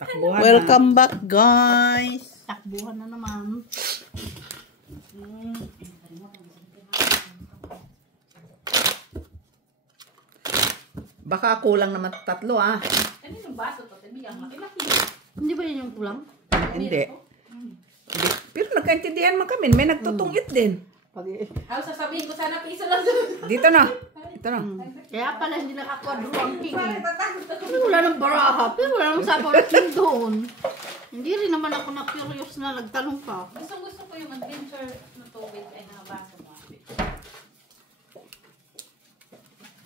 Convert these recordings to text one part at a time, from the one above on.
Takbuhan Welcome back, guys. Takbuhan na naman. Baka kulang naman tatlo ah. Ano yung baso to? Hindi ba yun yung kulang? Hindi. Pero nagkaintindihan man kami. May nagtutungit din. Sasabihin ko sana piso lang doon. Dito na. Dito na. Kaya pala hindi nakakwadro ang king. Wala nang baraha. Pero wala nang sabaw na king doon. Hindi rin naman ako na-curious na nagtanong pa. Gusto ko yung adventure na tubig ay nakabasa mo.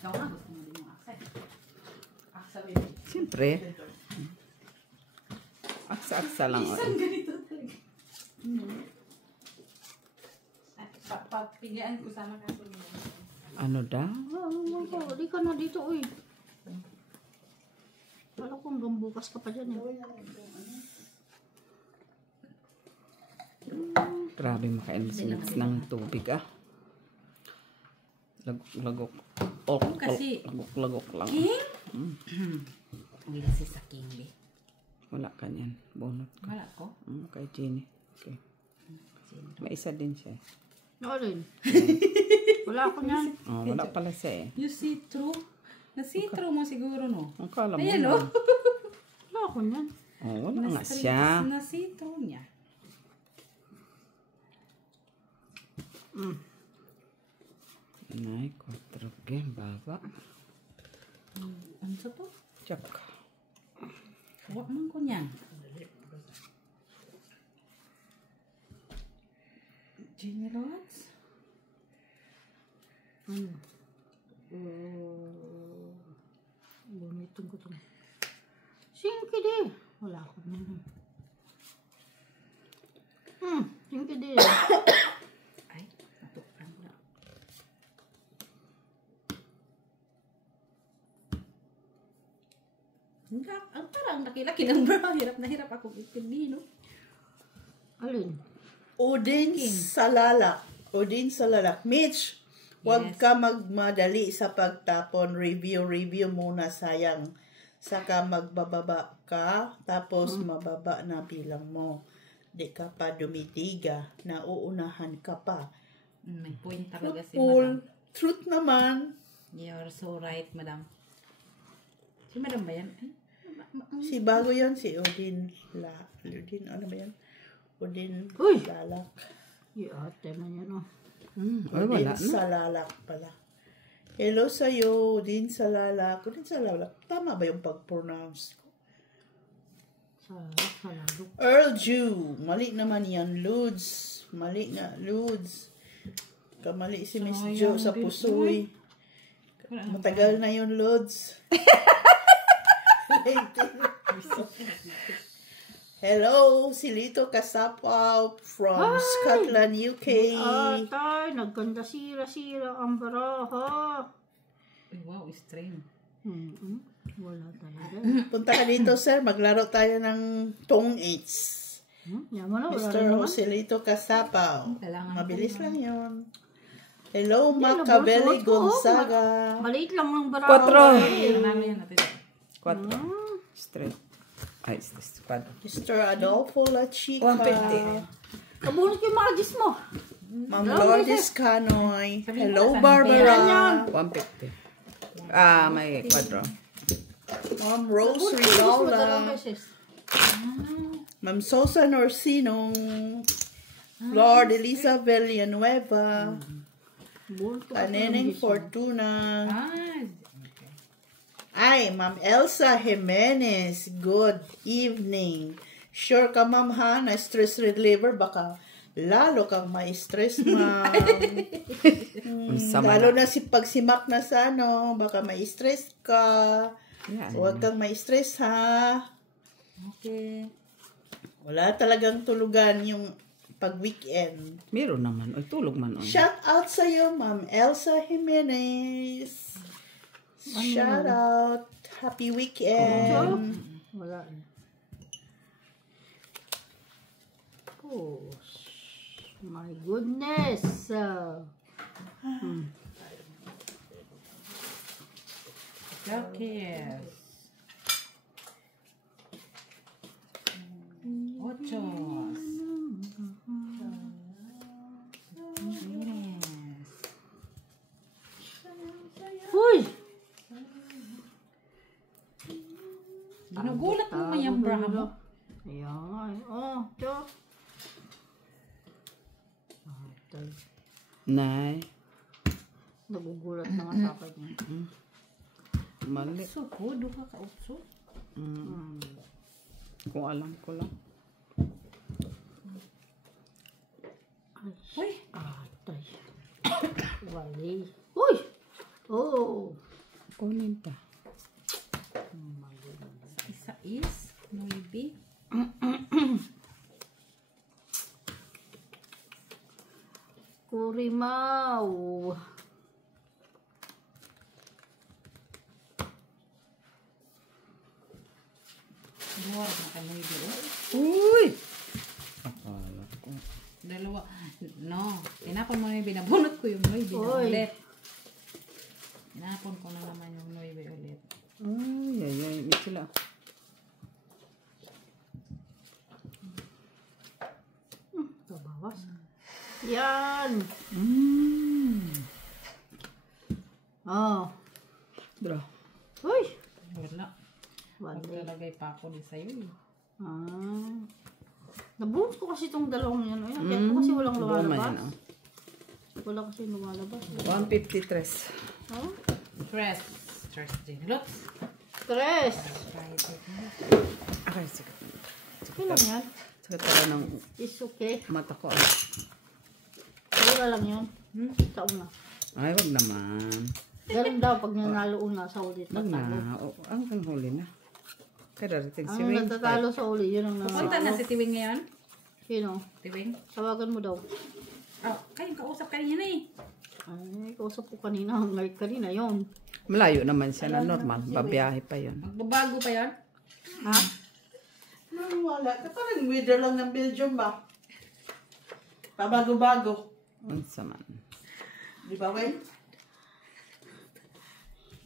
Ikaw na, gusto mo din yung aksa. Aksa ba yun? Siyempre. Aksa-aksa lang. Isang ganito talaga. Papilian ko sana kasi mo. Ano daw? Di ka na dito, uy. Wala ko hanggang bukas ka pa dyan. Grabe makain-mix ng tubig ah. Lagok-lagok. Kasi Lagok-lagok lang. King? Hindi kasi sa King eh. Wala ka niyan. Bunot ka. Wala ko. Kay Jenny. Okay. May isa din siya. Ano rin? Wala ako niyan. Oh, wala pala siya eh. You see through? Na-see-through mo siguro no? Ang kala mo. Ayan na. o. Wala ako niyan. Oh, wala nga siya. Na-see-through niya. Nay, 4 game, baba. Ano sa to? Check. Huwag man ko niyan. Jenny Rods? Bumitong ko ito. Singki di. Wala ako niyan. Singki di. Ay, natukan ko na. Ang parang nakilaki ng bra. Hirap na hirap akong itindihin, no? Alin? Udin Salalak. Udin Salalak. Mitch, huwag ka magmadali sa pagtapon. Review muna, sayang. Saka magbababa ka, tapos mababa na bilang mo. Di ka pa dumitiga, nauunahan ka pa. May point talaga si Truthful. Madam. Truth naman. You're so right, Madam. Si Madam ba yan? Si bago yan, si Udin Udin, ano ba yan? Udin Uy! Lalak. Ate man yan, oh. Ay, wala Udin na. Salalak pala. Hello sa'yo, Udin Salalak. Udin Salalak. Tama ba yung pag-pronounce ko? Salalok. Earl Jew. Mali naman yan, Ludes. Mali nga, Ludes. Kamali si Miss Jo sa pusoy. Matagal na yun, Ludes. Hello, si Lito Kasapaw from Scotland, UK. Atay, nagkanda sira-sira ang baraha. Ay, wow, stream. Wala talaga. Punta ka dito, sir. Maglaro tayo ng Tong 8. Yaman na, wala Mr. rin naman. Joselito Kasapaw. Kailangan Mabilis ko lang yun. Hello, Macabelli nabuhat ko. Gonzaga. Maliit lang ng baraha. 4. Tingnan namin yan natin. 4. Straight. Ay, squad. Mr. Adolfo La Chica. 150. Kabunot yung mga gis mo. Ma'am Lourdes Canoy. Hello, Barbara. 150. Ah, may 4. Ma'am Rose Dalawang Rigola. beses. Ma'am Sosa Norsino. Lord Elisa Villanueva. Bunot ko Aneneng Fortuna. Ah, Ay, Ma'am Elsa Jimenez. Good evening. Sure ka, Ma'am, ha? Na stress reliever. Baka lalo kang ma-stress, Ma'am. Lalo na si pagsimak na sa ano. Baka ma-stress ka. Yan. Huwag kang ma-stress, ha? okay. Wala talagang tulugan yung pag-weekend. Meron naman. Ay, tulog man. Shout out sa'yo, Ma'am Elsa Jimenez. Shout out. Happy weekend. Wala. Oh, my goodness. Okay. Nagulat mo may yung bra mo. Ayan. Oh, Diyos. Atay. Nay. Nagugulat na nga sa akin yan. Mali. So ko, duha ka utso. Kung alam ko lang. Uy, Atay. Wali. Uy! Oh! Kunin pa. isa is 9. Kurimaw. Duha na ka 9. Uy! Akala ko. Dalawa. No, tinapon mo 9. Nabunot ko yung 9 na Uy. ulit. Tinapon ko na naman yung 9 ulit. Ay. Hindi sila. Ito, bawas. Yan. Oh. Bro. Uy! Wala. Wali. Maglalagay pa ako din sa'yo eh. Nabuhos ko kasi itong dalawang yan. Ay, kaya ko kasi walang Buwan man lumalabas. yan, oh. Wala kasi lumalabas. 153. Oh? Stress din. Lots. Stress. Okay, sige. Okay lang yan. Sakit pala ng It's okay. mata ko. Wala lang yun. Sa una. Ay, wag naman. Ganun daw pag nanalo una sa ulit Wag natalo. na. Ang huli na. Kaya darating si Ang Wayne. natatalo sa uli, yun ang Pupunta na nanalo. si Tiwing ngayon. Sino? Tiwing. Tawagan mo daw. Oh, kayong kausap kanina eh. Ay, kausap ko kanina. Ngayon kanina yun. Malayo naman siya na normal. Babiyahe pa yun. Magbabago pa yan. Ha? Wala. Parang weather lang ng Belgium ba? Pabago-bago. Ang saman. Di ba, Wayne?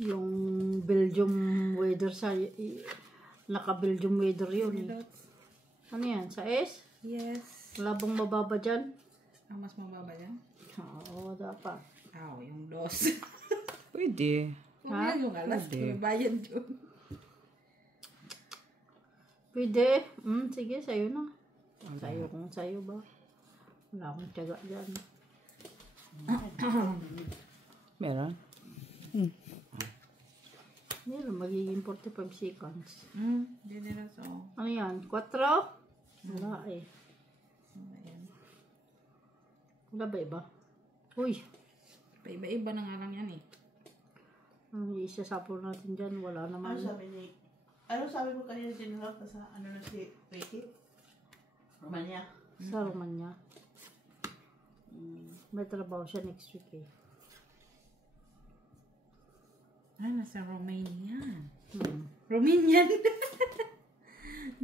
Yung Belgium weather sa... Naka-Belgium weather yun eh. Ano yan? Sa S? Yes. Wala bang mababa dyan? Ang mas mababa yan. Oo, dapat. Yung dos. Pwede. Huwag yan yung alas. Pwede. May bayan yun. Pwede. Sige, sa'yo na. Sa'yo kung sa'yo ba. Wala akong tiyaga dyan. Meron? Meron, magiging 45 seconds. Hindi na so. Ano yan? 4? Wala eh. Ayan. Wala ba iba? Uy! Paiba-iba na nga lang yan eh. Ang isasapol natin dyan, wala naman. Ano sabi mo kanina sinulak na sa ano na si Ricky? Romania. Sa Romania. May trabaho siya next week eh. Nasa Romania. Romanian.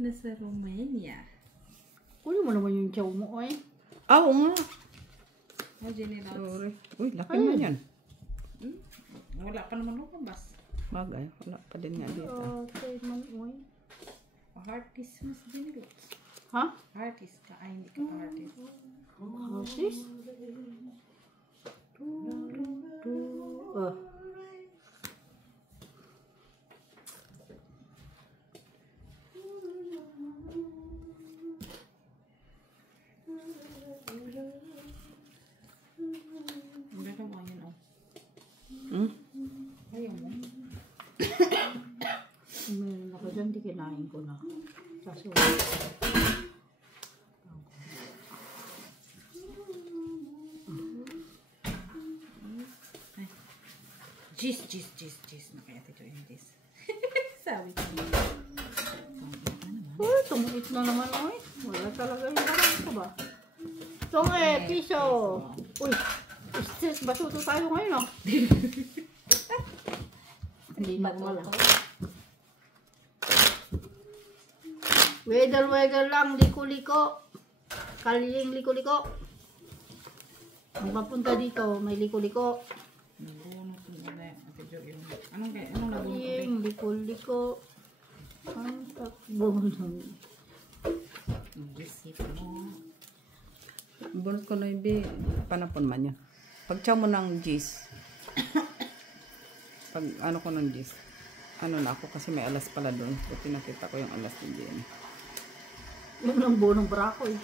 Nasa Romania. Kunin mo naman yung chow mo eh. Oo nga. Oh, Jenny Lots. Sorry. Uy, laki man yan. Wala pa naman lumabas. Bagay. Wala pa din nga dito. Okay man, uy. Artist mas Jenny Lots. Ha? Artist ka. Ay, hindi ka pa artist. Sis? Ganda mo yan oh. Ayaw mo. Meron ako dyan, di kinain ko na. Kaso, Cheese. Nakayate ko yung cheese. Sabi ko. uy, tungit na naman, uy. Wala talaga yung parang ko ba? Piso. Uy, stress ba tuto tayo ngayon, oh? Hindi na wala. Weather lang, liko-liko. Kaling liko-liko. Ang papunta dito, may liko-liko. Nabunot ko na Ate Jo yung... Anong nabunot ko? Kaling liko-liko. Ang takbo ng... Receipt mo. Bunot ko na yung panapon man yan. Pag chow mo ng gis. Pag ano ko ng gis. ano na ako kasi may alas pala doon. Buti nakita ko yung alas ni Jenny. Yung ng buo ng bra ko eh.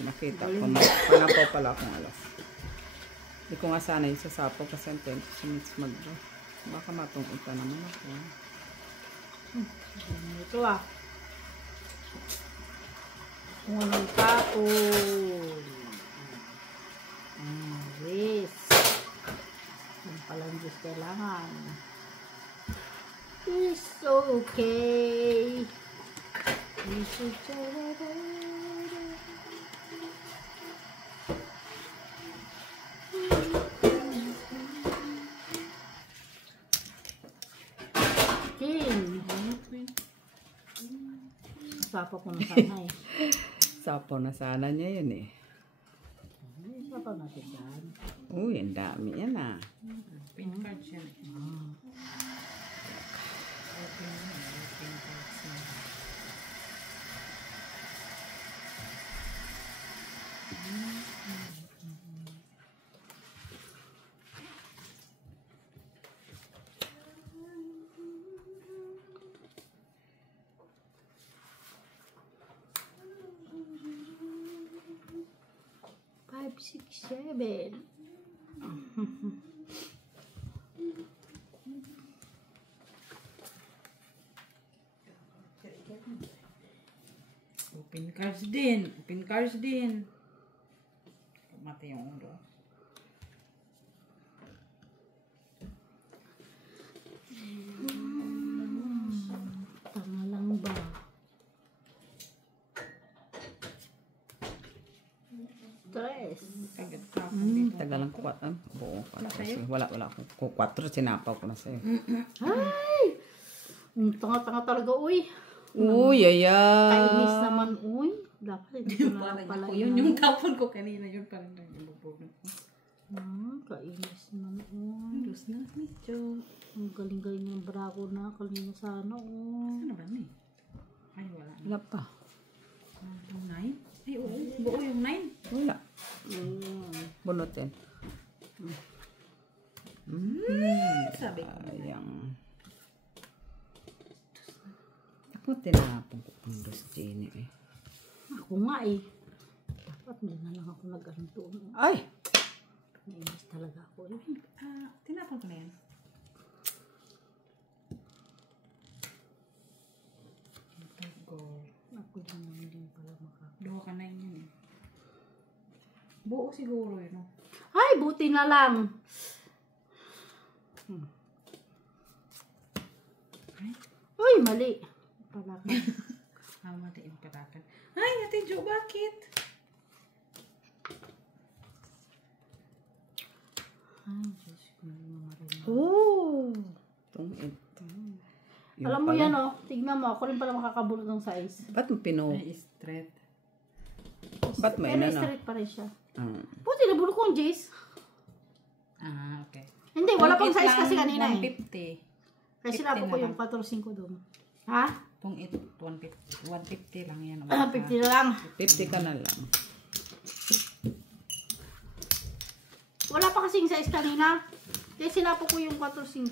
Nakita ko. Panapaw pala akong alas. Hindi ko nga sana yung sasapaw kasi ang 20 minutes mag-bra. Baka matungkita naman ako. Ito ah. Kung anong taon. Yes. Yung palang Diyos kailangan. It's okay. It's okay. Sapaw ko na sana eh. Sapaw na sana niya yun eh. Sapaw natin yan. Uy, ang dami yan ah. Pin card siya. Five, six, seven. Open cards din. Open cards din. Mati yung ulo. Tanga lang ba? Stress. Agad ka. Tagalang kuwat ang buo. Wala akong 4 sinapaw ko na sa'yo. Ay! Tanga-tanga talaga, uy. Uy, Kainis naman, uy. Dapat ito na pala Yun yung tapon ko kanina. Yun parang nagbubugbog. Kainis naman, uy. Dos na, medyo. Ang galing-galing ng brako na. Kanina sana, uy. Ano ba ni? Ay, wala na. Wala pa. Yung 9? Ay, oo. Buo yung 9. Wala. Bunutin. Sabi ko. Sayang. Ako tinapon ko ang dos Jenny eh. Ako nga eh. Dapat hindi na lang ako nag-ano doon. Ay! Nainis talaga ako eh. Tinapon ko na yan. Go. Ako din naman din pala Duha ka na yun eh. Buo siguro yun. No? Ay, buti na lang. Uy, mali. Pala ka. Matiin patakan. Ay, Ate Jo, bakit? Ay, Diyos ko. Marinig. Oh! Itong ito. Yung Alam mo pala. yan oh. Tignan mo. Ako rin pala makakabulot ng size. Ba't mo Ay, straight. Ba't may Pero inano? straight pa rin siya. Ah. Buti na bulok ko ang Jace. Okay. Hindi, wala pang Tungkit size lang, kasi kanina eh. 150. Kasi 50 sinabi ko na yung 4-5 doon. Ha? Itong 150 lang yan. 50 na lang. 50 ka na lang. Wala pa kasing size kanina. Kaya sinapo ko yung 4-5.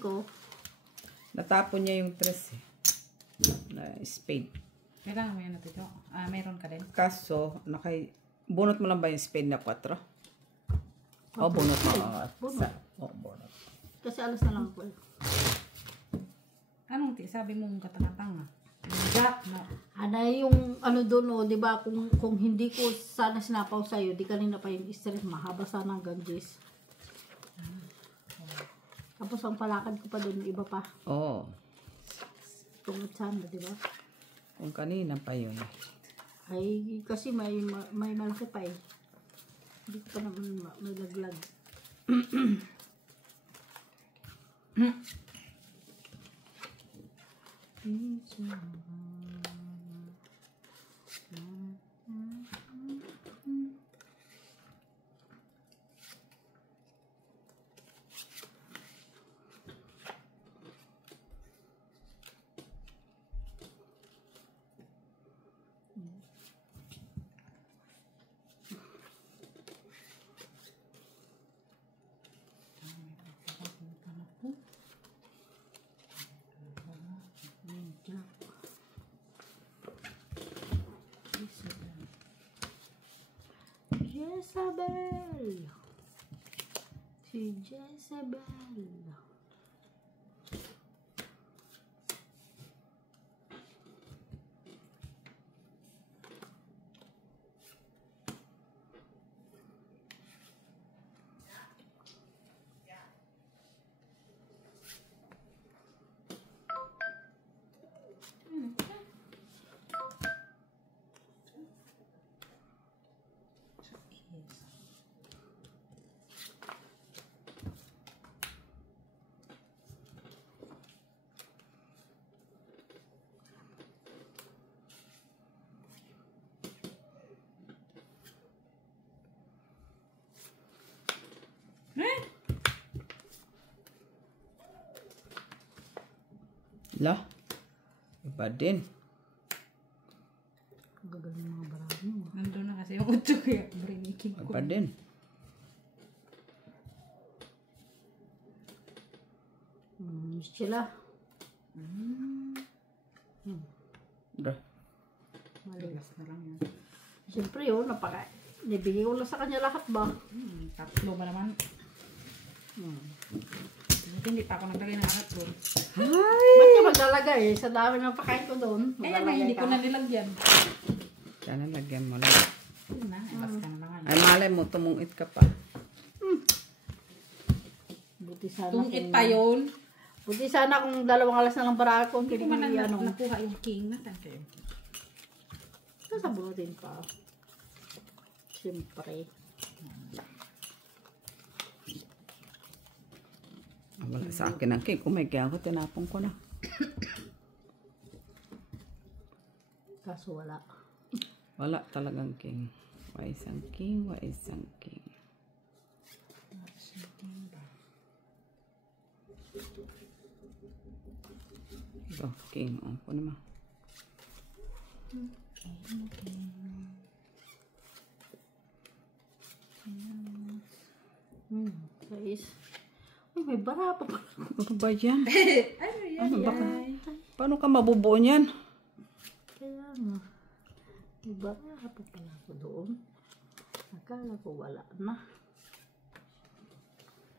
Natapon niya yung tres eh. Na spade. Kailangan mo yan Ate Jo. Meron ka din. Kaso, bunot mo lang ba yung spade na 4? O, bunot mo. Bunot. Bunot. Kasi alas na lang ko eh. Anong sabi mong katangatanga? Jack na. Ano yung ano doon oh, 'di ba? Kung hindi ko sana sinapaw sa iyo, di kanina pa yung stress mahaba sana hanggang Jace. Tapos ang palakad ko pa doon iba pa. Oo. Tungod sana, 'di ba? Kung kanina pa yun. Ay kasi may malaki pa eh. Hindi ko pa naman may laglag. Jezebel. Si Jezebel. Lah. Iba din. Gagaling mga barahan mo. Nandun na kasi yung 8 kaya briniking ko. Iba din. Sila. Dah. Maligas na lang yan. Siyempre yun, nibigay ko lang sa kanya lahat ba? Tatlo ba naman? Hindi pa ako naglagay ng alat doon. Ba't ka maglalagay? Sa dami ng pakain ko doon. Eh, hindi ko na nilagyan. Sana lagyan mo lang. Yun na, ilas ka na lang. Ay, malay mo, tumungit ka pa. Buti sana Tungit pa yun. Buti sana kung 2 alas na lang para ako. Hindi ko man nakuha yung king. Nasaan kayo? Sasabunutin pa. Siyempre. Wala sa akin ang king. Kung may kaya ko, tinapong ko na. Kaso wala. Wala talagang king. Wa isang king, wa isang king. Ito, king. O, po naman. Guys. Ay, may bara pa pala. Ano ba yan? Ano ba? Paano ka mabubuo niyan? Kaya nga. May bara pa pala ako doon. Akala ko wala na.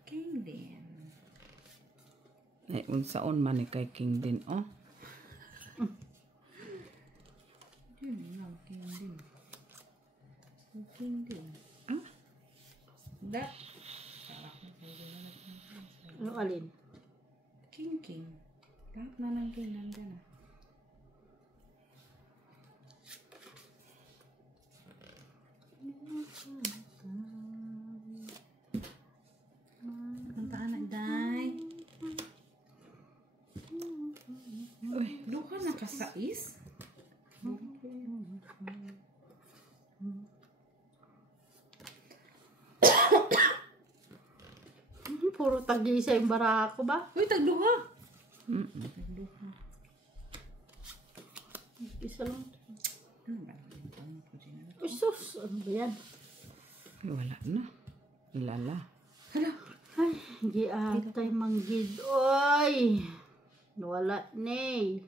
King din. Eh, unsaon man ni kay king din, oh. Yun lang, king din. King din. That. Ano alin? King. Lahat na ng king nandyan na. Kantaan na, day. Uy, doon ka nakasais? Puro tag-isa yung bara ko ba? Uy, tagduha. Mm-mm. Isa lang. Ano ba? Uy, sus! Ano ba yan? Ay, wala na. Ilala. Ay, hindi atay manggid. Oy! Wala na eh.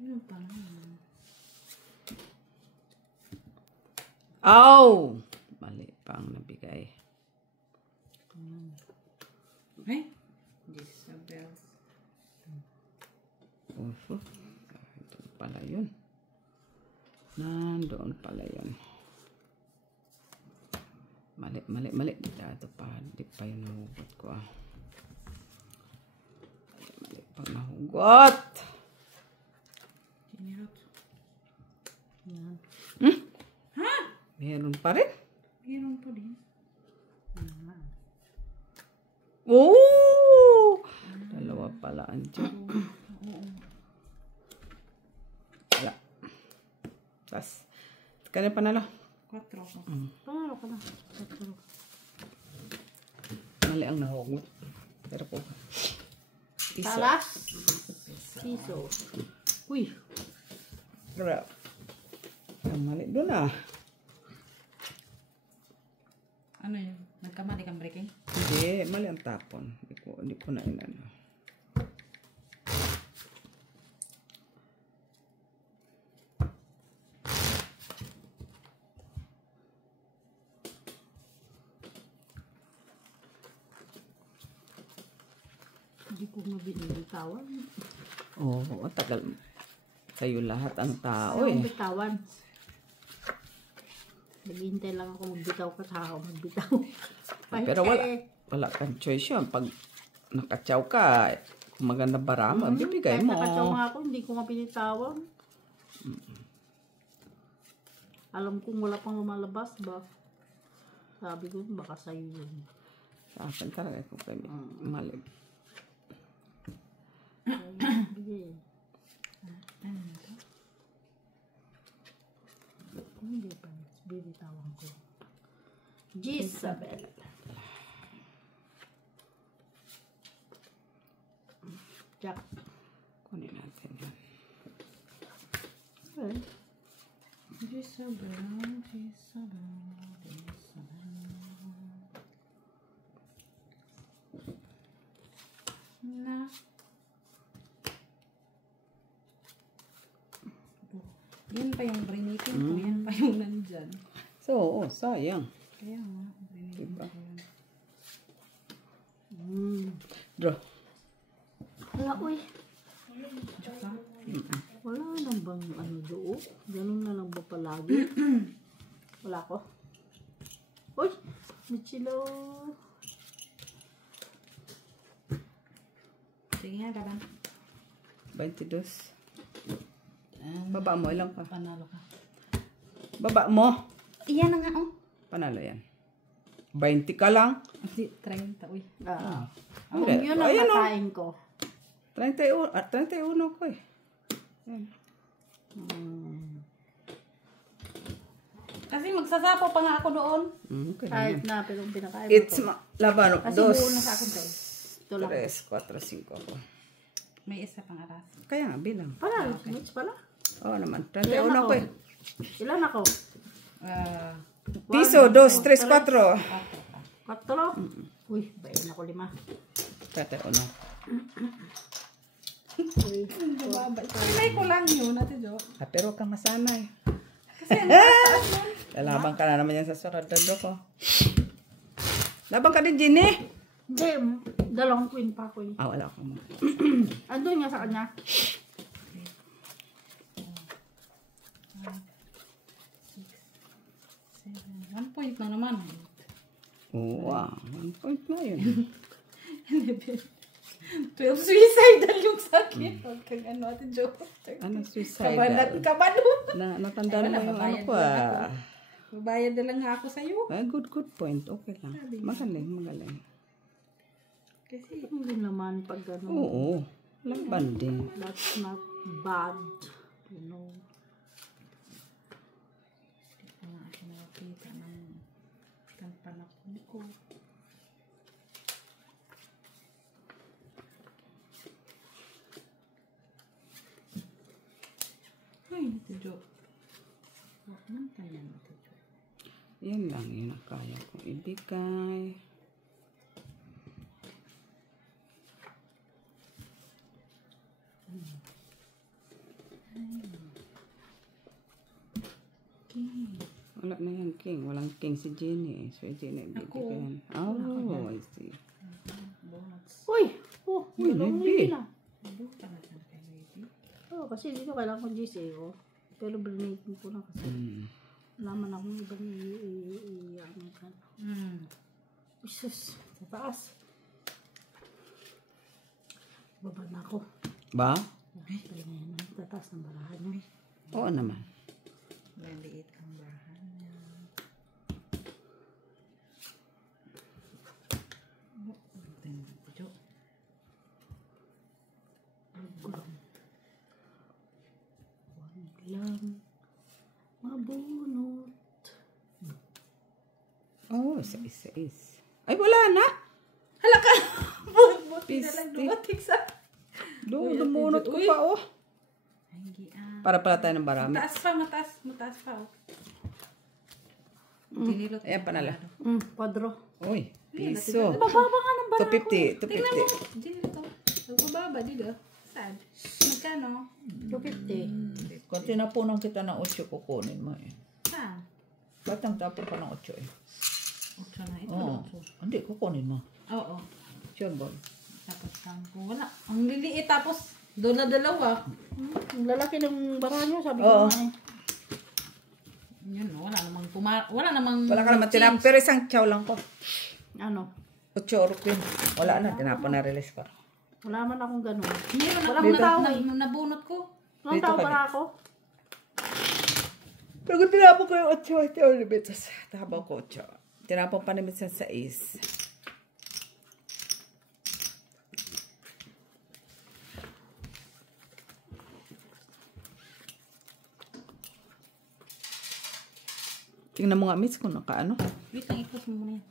Ano pa naman? Aw! Mali pa ang nabigay. Ay, Jezebel. Oso. Doon pala yun. Nandoon pala yun. Mali. Dito pa. Di pa yun nahugot ko, ah. Mali pang nahugot. Kinirot. Yan. Ha? Meron pa rin. Meron pa din. Oh! Dalawa pala ang tiyan. Wala. Tas. Kaya panalo. 4 ko. Paano ka na? Mali ang nahugot. Pero po. Isa. Talas. Piso. Uy. Grab. Ang mali doon, ah. Ano yun? Nagkamali kang breaking? Hindi, mali ang tapon. Hindi ko na inano. Hindi ko mabinitawan. Oo, tagal. Sa'yo lahat ang tao Ayaw eh. bitawan. Naghihintay lang ako magbitaw ka sa ako magbitaw. Pero wala kang choice yun. Pag nakatsaw ka, kung maganda barama, bibigay Kahit mo. nakatsaw nga ako, hindi ko nga pinitawan. Alam kong wala pang lumalabas ba? Sabi ko, baka sa'yo yun. Sa akin talaga kung kami malig. Sige. Hindi pa. Bibitawan ko. Gisabel. Jack. Kunin natin yan. Okay. Gisabel. Na. Yan pa yung brinitin ko. Yan pa yung nandyan. So, sayang. Kaya nga, brinitin Diba? ko yan. Draw. Wala, uy. Tsaka, Wala lang bang ano doon? Ganun na lang ba palagi? Wala ko. Uy! Michilo! sige nga, kaban. 22. Baba mo, ilang ka? Panalo ka. Baba mo. Iyan na nga, oh. Panalo yan. 20 ka lang. Hindi, 30, uy. Yun ang Ayan, oh. kakain ko. 31 ko eh. Yan. Kasi magsasapaw pa nga ako doon. Okay lang Kahit yan. na, pero pinakain It's ko. laban. Kasi Dos. buo na sa akin to. Ito lang. 3, 4, 5 ako. May isa pang aras. Kaya nga, bilang. Pala, Mitch pala. Oo naman. Ilan 31 ako? ko eh. Ilan ako? Piso, 2, 3, 4. 4? Uy, bayan ako 5. 31. Pinay ko lang yun, Ate Jo. Pero huwag kang masanay. Kasi Lalaban ka na naman yan sa suradado ko. Laban ka din, Ginny. Hindi, dalawang queen pa ako eh. Wala ka mo. Andun nga sa kanya. 1 point na naman. Wow, 1 point na yun. 12 suicidal yung sakit. Huwag kang ano, Ate Jo. Ano, suicidal? Kabado. Natandaan mo yung ano ko ah. Babayad na lang nga ako sa'yo. Good point. Okay lang. Magaling. Kasi, Hindi naman pag ano. Oo. Laban din. That's not bad. You know. hindi ko nga ako nakakita ng panakon ko. Ay, Ate Jo. Huwag man tayo, Ate Jo. Yan lang yun ang kaya kong ibigay. Wala na yan, King. Walang King si Jenny. So, Jenny, bibigyan. Oh, I see. Bonus. Uy! Oh, Uy, dalawang baby. lady na. Buta na lang kay baby. Oo, kasi dito kailangan ko GC oh. Pero brinating ko na kasi. Naman akong ibang ano ka. Isus, sa taas. Baba na ako. Ba? Ay, talaga yan. Tataas ng barahan niya. Oo naman. Maliit ang bahan niya. Ito yung Ate Jo. Huwag lang mabunot. Oh, is. Ay, wala na. Hala ka! Buti na lang Pisti. dumating sa... Doon, dumunot ko pa, oh. Ay, gian. Para pala tayo ng barami. Mataas pa, oh. Dinilot. Ayan, panalo. Kwadro. Uy, piso. Bababa nga ng barahan. 250. Tingnan mo. Dinilot, oh. Nagbababa, dito. Sad. Magkano? 250. Kung tinapunan kita ng 8, kukunin mo eh. Saan? Ba't nang tapon pa ng 8 eh? 8 na ito. Oo. Hindi, kukunin mo. Oo. Sure, boy. Tapos kung wala. Ang liliit tapos dalawa. Ang lalaki ng bara nyo, sabi Oo. ko nga eh. Yun, wala namang Wala ka naman tinapon. Pero isang chow lang ko. Ano? 8 orok yun. Wala na, tinapon na release ko. Wala man akong ganun. Meron Wala akong akong tao eh. nabunot ko. Walang Dito tao ka para ako. Pero tinapon ko yung 8 ornaments. Tabaw ko 8. Tinapon pa namin sa 6. Tingnan mo nga, miss, kung nakaano. Wait lang, ikos mo muna yan.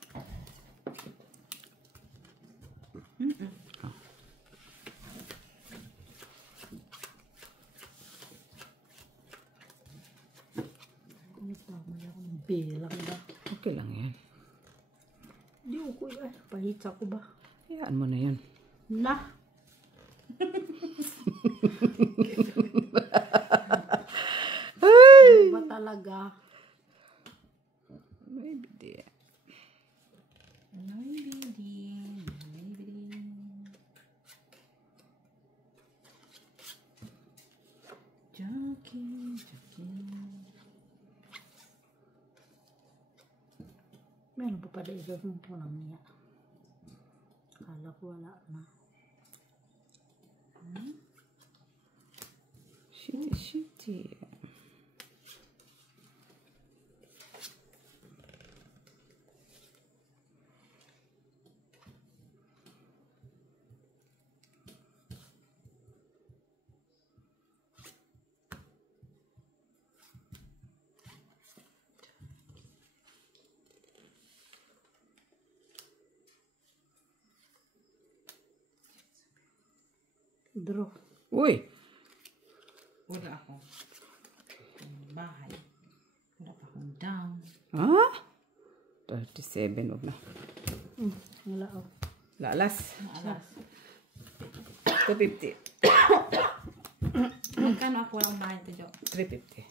Bilang ba? Okay lang yan. Hindi ko yan. Pahitsa ko ba? Hayaan mo na yun. Na. Ano ba talaga? Maybe di. Meron pa pala ito ng pulang niya. Akala ko wala na. Shitty. Draw. Uy! Wala ako. Bahay. Wala pa akong down. Ha? 37, wag na. Wala ako. Lalas. Alas. 250. Magkano ako walang bahay ito, Jo? 350.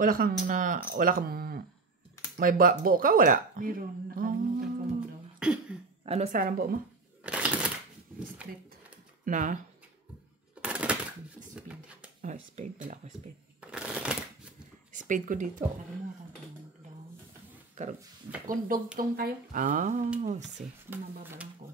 Wala kang, may buo ka, wala? Meron. Nakalimutan ko mag-draw. Ano sarang buo mo? Straight. Na? Speed. Oh, spade. Wala ako spade. Spade ko dito. Nakalimutan ko mag-draw. Karog. Kung dugtong tayo, See. nababalang ko.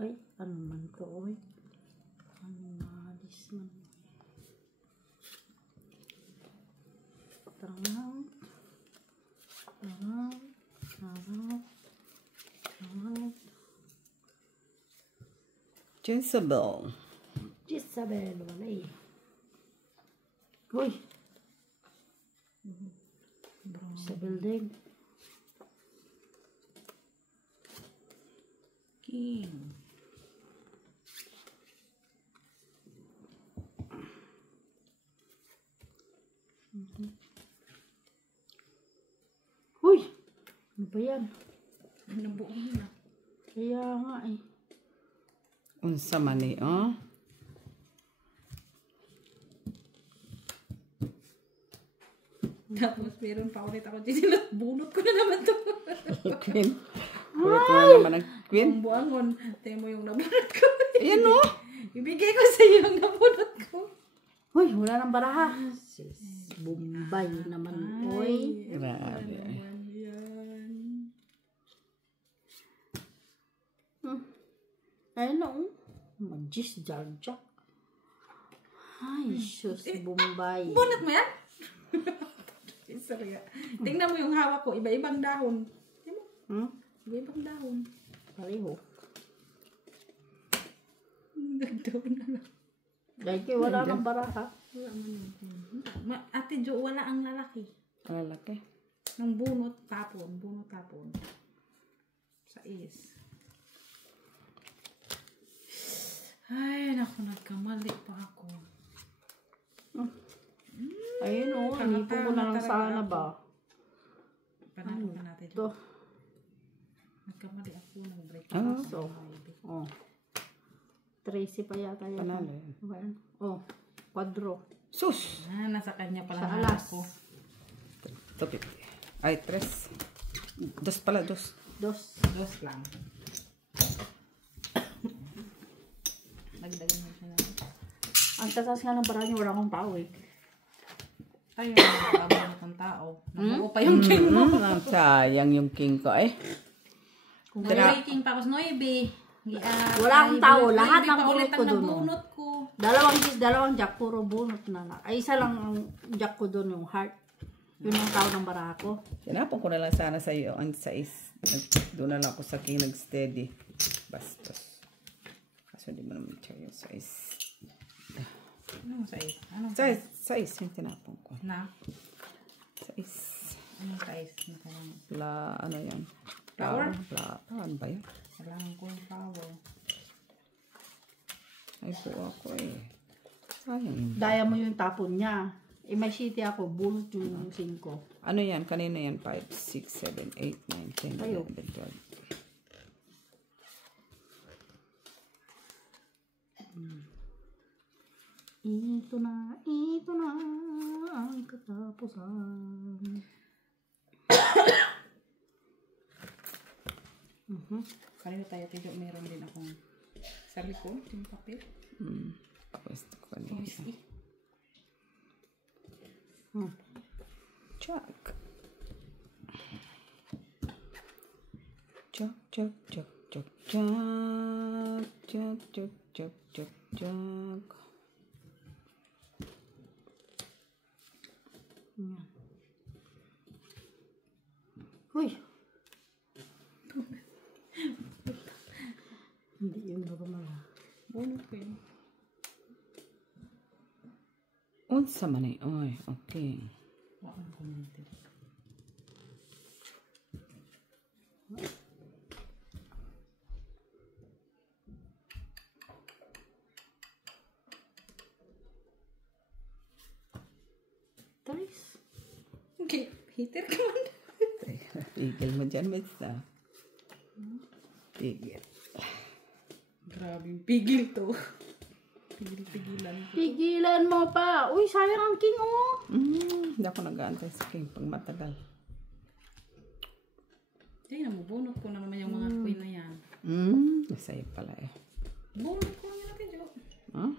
Ay, ano man to, oy. Ano malis man. Tangang. Jezebel. Jezabel, wala eh. Uy! Sa building. King. Uy! Ano ba yan? Nabuo na. Kaya nga eh. Unsa man ni, oh? Tapos meron pa ulit ako dito. Bunot ko na naman to. Queen. Ulit mo na naman ang queen. Ang buwangon. Tayo mo yung nabunot ko. Ayan, oh. Ibigay ko sa iyo yung nabunot ko. Uy, wala nang baraha. Sis, Bombay naman. Uy. Grabe. Ayun na, oh. Magis, jarjak. Ay, sus, Bombay. Bunot mo yan? Sorry. Tingnan mo yung hawak ko. Iba-ibang dahon. Tingnan mo. Iba-ibang dahon. Pareho. Nagdahon na lang. Dahil kayo wala nang baraha. Wala man yun. Ate Jo, wala ang lalaki. Lalaki. Nang bunot, tapon. Bunot, tapon. Sa is. Ay, naku, nagkamali pa ako. Ayun o, inipon ko na lang sana ba? Panalo ka natin. Ito. Nagkamali ako ng break. So, oh. 13 pa yata yan. Panalo yan. Ayan. Oh, 4. Sus! Nasa kanya pala Sa na alas. ako. 250. Ay, 3. 2 pala, 2. 2 lang. Nagdagan mo siya na. Ang tatas nga ng parang wala akong tao eh. Tayo na nababot ng tao. Nabuo pa yung king mo. Sayang yung king ko eh. Nag-king pa ako sa 9. Wala akong tao. Lahat ng bunot ko doon. Bunot ko. Dalawang jack, puro bunot na lang. Ay, isa lang ang jack ko doon, yung heart. Yun ang tao ng bara ko. Sinapon ko na lang sana sa iyo ang 6. Doon na lang ako sa king nag-steady. Bastos. Kaso di mo naman siya yung 6. Anong size? Anong 6 yung tinapon ko. Na? 6. Anong size? Ano yan? Flower? Ano ba yun? Kailangan ko yung flower. Ay po ako eh. Sayang. Daya mo yung tapon niya. Eh, may city ako. Bunot yung 5. Ano yan? Kanina yan? 5, 6, 7, 8, 9, 10, Tayo. 11, 12. Ito na ang katapusan. Kanina tayo tiyo, meron din akong sa likod, yung papel. Pwesto ko kanina. Chuck. Chuck, chuck, chuck, chuck, chuck. Chuck, chuck, chuck, chuck, chuck. Uy! Hindi yun ba mala? Bunot ko yun. Unsa man ay, oy, okay. Wala ko natin. Talis. Okay, hitter ka man. Tigil mo dyan, Mitz, ah. Tigil. Grabe, pigil to. Pigil-pigilan ko. Pigilan mo pa. Uy, sayang ang king, oh. Hindi ako nag-aantay sa king pag matagal. Ay, namubunot ko na naman yung mga queen na yan. Masaya pala eh. Bunot ko lang yan natin, Jo. Huh?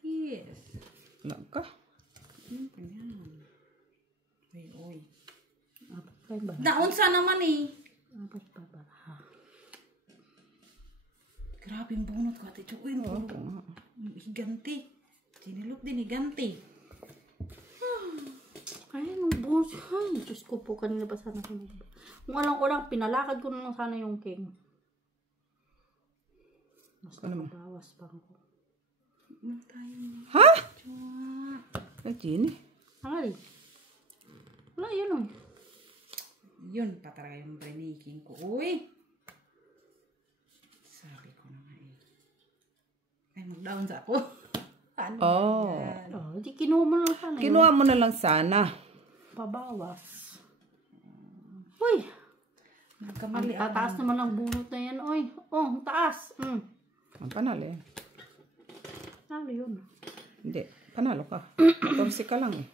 Yes. Lang ka? Yan. Oy. Apat pa ba? Daon sa naman eh. Apat pa ba? Grabe yung bunot ko, Ate Jo. Uy, higanti. Sinilot din, higanti. Ay, nung boss. Ay, Diyos ko po, kanina pa sana ko. Kung alam ko lang, pinalakad ko na lang sana yung king. Mas nakabawas pa ako. Ha? Ay, Gini. Hangali. Wala, yun oh. Yun pa talaga yung breaking ko. Uy! Sabi ko na nga eh. Ay, mag-down sa ako. Ano Oh. yan? Oh, di kinuha mo lang sana. Kinuha mo na lang sana. Pabawas. Uy! Ang Nagkamali ako. tataas naman ang bunot na yan. Uy! Oh, ang taas. Ang panalo eh. Ano yun? Hindi. Panalo ka. 14 ka lang eh.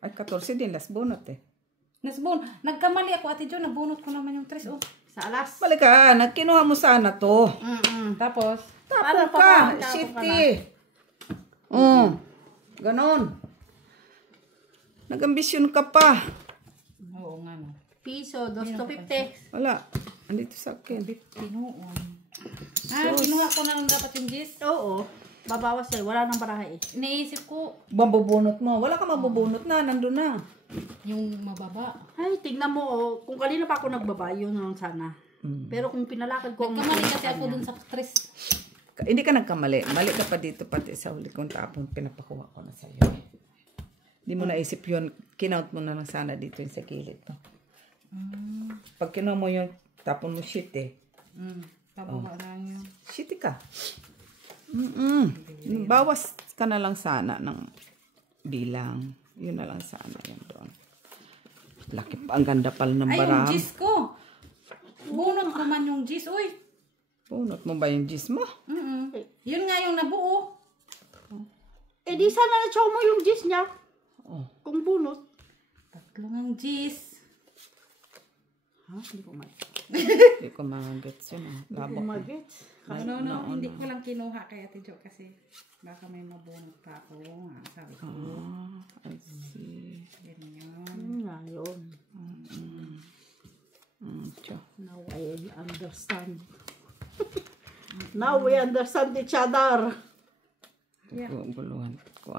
Ay, 14 din. Last bonot eh. Nasbon. Nagkamali ako, Ate Jo. Nabunot ko naman yung 3. Oh. Sa alas. Balik ka. Nagkinuha mo sana to. Tapos, Tapon Paano ka. pa City. Ganon. Nag-ambisyon ka pa. oo nga no. Piso, 250. Wala. Andito sa akin. Pinuon. Kinuha ko na lang dapat yung gis. Oo. Babawas eh. Wala nang baraha eh. Naisip ko, Mabubunot mo. Wala ka mabubunot na. Nandun na. yung mababa. Ay, tignan mo oh. Kung kanina pa ako nagbaba, yun lang sana. Pero kung pinalakad ko... Nagkamali kasi ako dun sa 3. Hindi ka nagkamali. Mali ka pa dito pati sa huli kong tapon. Pinapakuha ko na sa'yo. Hindi mo naisip yun. Kinount mo na lang sana dito yung sa kilid. No? Pag kinuha mo yung tapon mo shit eh. Pababa lang yun. Shitty ka. Bawas ka na lang sana ng bilang. Yun na lang sana yan doon. Laki pa. Ang ganda pala ng Ay, barang. yung gis ko. Bunot naman yung gis. Uy. Bunot mo ba yung gis mo? Yun nga yung nabuo. Eh di sana na-chow mo yung gis niya. Oh. Kung bunot. Tatlo ng gis. Ha? Hindi ko Hindi ko magets yun. Labo ko. magets. No, hindi ko lang kinuha kay Ate Jo kasi baka may mabunot pa ako. Sabi ko. I see. Ganyan. Ngayon. Tiyo. Now I understand. Now we understand each other. Yeah. Guluhan ko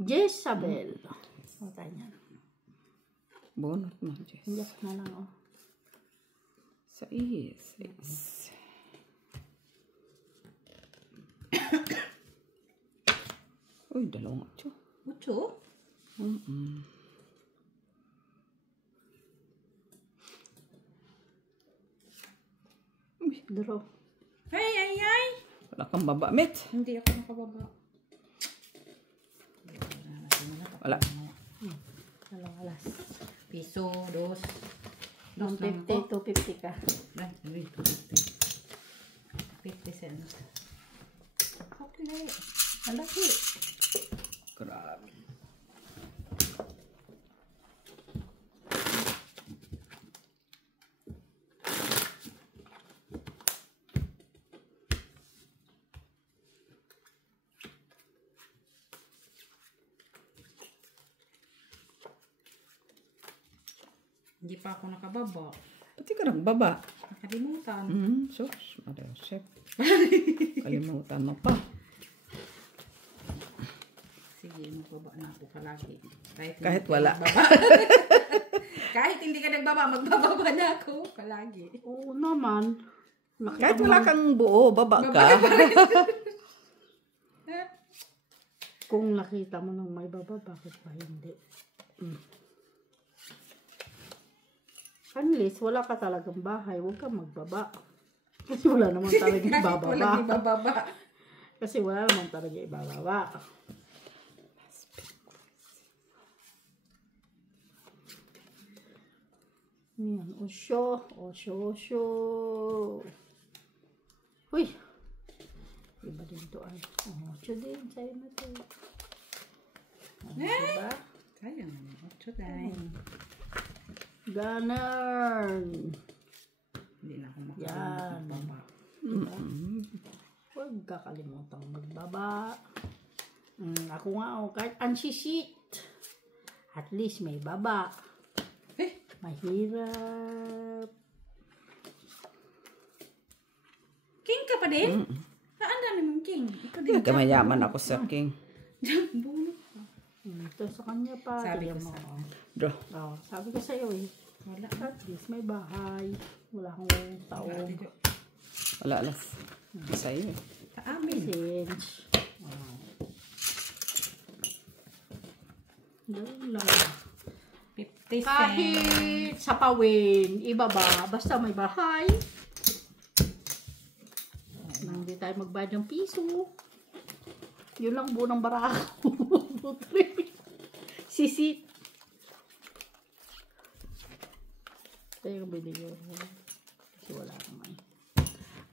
Jezabel. O tayo niyan. Bunot mo, Jess. Hindi na lang oh. Sa is. Uy, dalawang 8. Mucho? Draw. Ay! Wala kang baba, met. Hindi ako nakababa. Wala. Dalawang alas. Piso, dos. 150, 250 ka. Ay, 50 cents. Okay. Malaki. Grabe. Hindi pa ako nakababa. Pati ka nagbaba. Nakalimutan. Sus, Mariosep. Kalimutan mo pa. Sige, magbaba na ako palagi. Kahit wala. Kahit hindi ka nagbaba, magbababa na ako palagi. Oo naman. Kahit wala kang buo, baba ka. Kung nakita mo ng may baba, bakit pa hindi? Unless wala ka talagang bahay, huwag kang magbaba. Kasi wala naman talaga ibababa. Walang ibababa. Kasi wala naman talaga ibababa. Yan, osyo. Uy! Iba din to ay. Osyo din, sa'yo na to. Diba? Kaya naman. 8 dahil. Ganun. Hindi na ako Yan. magbaba. Huwag kakalimutan magbaba. Ako nga, kahit ansisit. At least may baba. Mahirap. King ka pa din? Ang dami mong king. Ikaw din. Kamayaman ako sa king. Bunot ka. Ito sa kanya pa. Sabi ko Tignan mo. sa Draw. Sabi ko sa'yo eh. Wala. At least may bahay. Wala akong taong. Wala alas. Sa'yo eh. Sa amin. Cinch. Ganun lang. 50 cents. Kahit sa pawin, ibaba, basta may bahay. Hindi tayo magbayad ng piso. Yun lang buo ng barako. Sisi. Tayo ko binigyan. Kasi wala naman.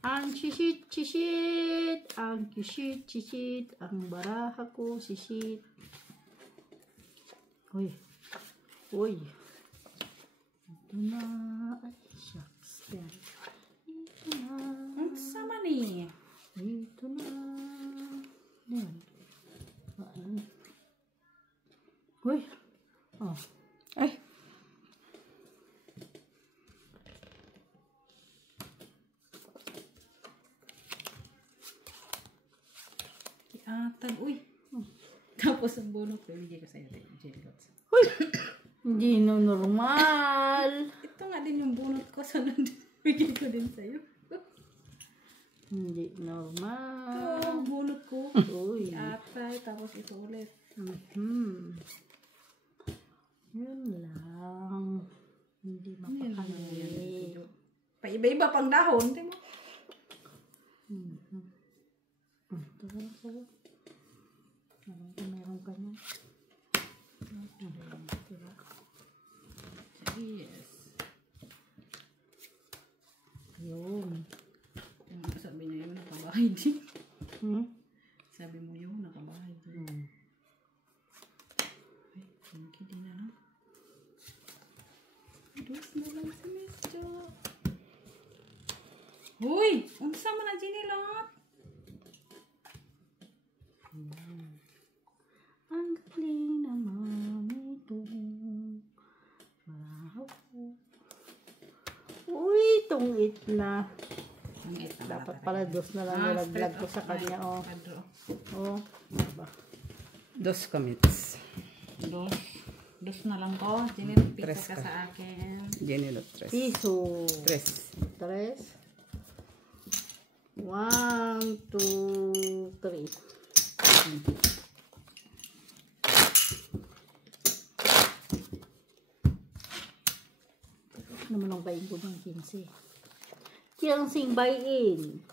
Ang chisit. Ang chisit. Ang baraha ko, sisit. Uy. Ito na. Ay, shucks. Yan. Ito na. Ang sama ni. Ito na. Yan. Uy. Ay. Atag. Uy. Tapos ang bunot ko, hindi ko sa'yo. Jellots. Uy. Hindi na normal. Ito nga din yung bunot ko. So, bigyan ko din sa'yo. Hindi normal. Ang bunot ko. Uy. Atay. Tapos ito ulit. Yun lang. Hindi mapakali. Pa iba-iba pang dahon. Di mo? Sarap. Meron ka niya. Yes. Yun. Sabi niya yun, nakabahay din. Sabi mo yun, nakabahay din. Ay, thank you din ano. Dos na lang si Miss Jo. Hoy! Unsa man na ginilot? Ang galing naman ito. Uy, tungit na. Dapat pala dos na lang nilaglag ko sa kanya. Oh. Oh. Diba? Dos kamits. Dos na lang ko. Ginilot Tres pizza ka ka. sa akin. Ginilot 3. Piso. 3. 3. 1, 2, 3. Naman ang bayin ko ng 15. 15 bayin.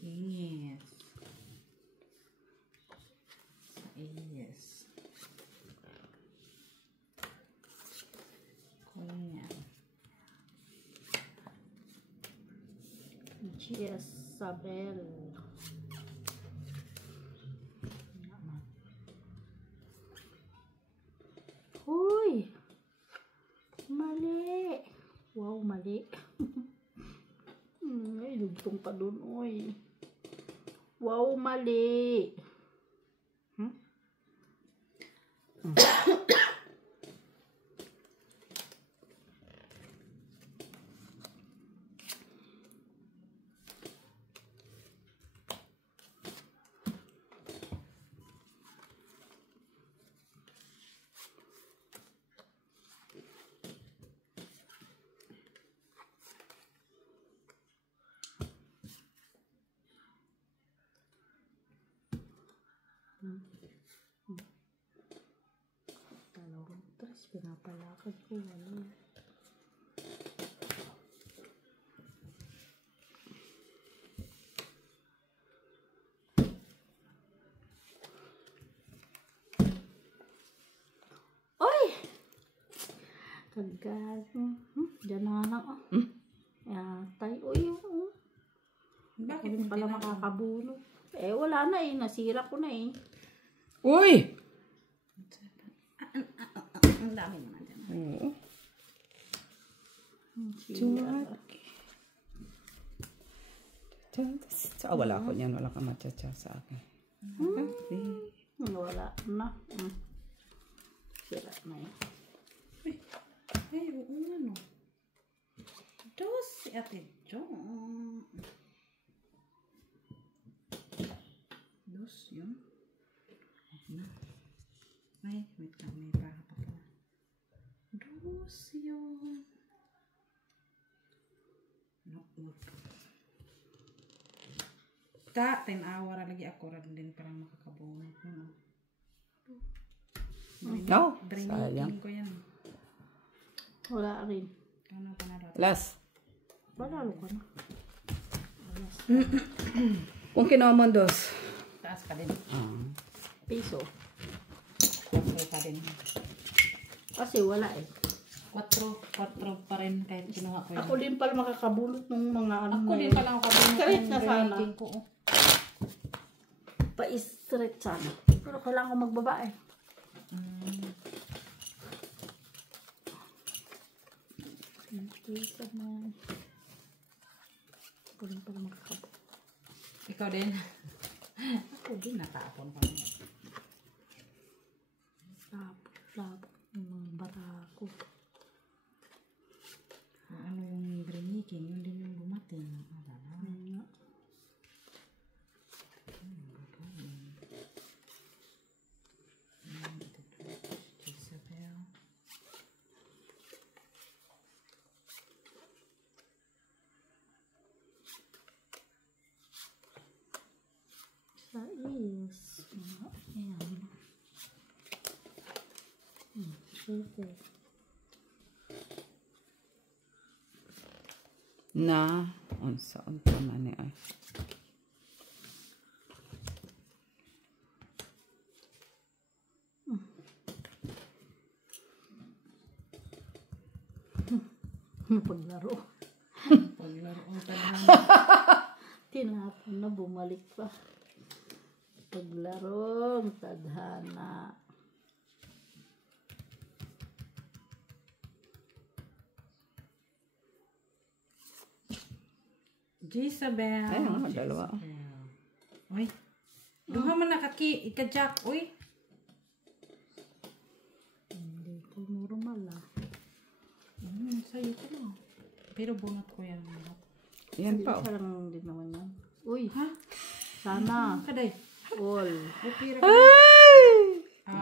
Yes. Yes. Kuya. Yes, Sabel. Uy! Mali! Wow, mali. Ay, lugtong pa dun, uy. Wow, mali. Dalawang tres, pinapalakad ko. Wala. Oy! Kagad. Diyan na lang. Yatay. Uy, Bakit hindi pala makakabulo. Eh, wala na eh. Nasira ko na eh. Uy! Ang dami naman dyan. Oo. Wala ko niyan. Wala ka matcha sa akin. Wala na. Sira na yun. Ay, oo nga no. Dos si Ate Jo. Dos yun. Ay, wait lang. May para pa pala. Dos yun. No, look. Ka, 10 hour lagi ako rin din parang makakabunot. No, sayang. Draining ko yan. Wala rin. Ano pa na daw? Last. Balalo ka na. Kung kinuha mo dos. Taas ka din. Piso. Quattro pa din. Kasi wala eh. Quattro pa rin kahit kinuha ko yun. Ako din pala makakabulot ng mga ano. Ako din pala ako kabunot. Kahit na sana. Ko. Pa-straight sana. Pero kailangan ko magbaba eh. Isa na. Ako din pala makakabulot. Ikaw din. Ako din natapon pa. Flap. Yung mga barako. Ano yung Granny King, yun din yung bumating. Jezebel. Sa is. Ayan. Sige. Na, unsa na ni ay. Paglaro. Paglaro ang tanan. Tinapon na, bumalik pa. Paglarong tadhana. Jezebel. Ay, mga dalawa. Uy. Duha man nakaki ikajak. Uy. Hindi ko normal ah. Sa'yo ko na. Pero bunot ko yan. Yan pa. Isa lang din naman yan. Uy, Ha? sana. Kaday. All. Upira ka.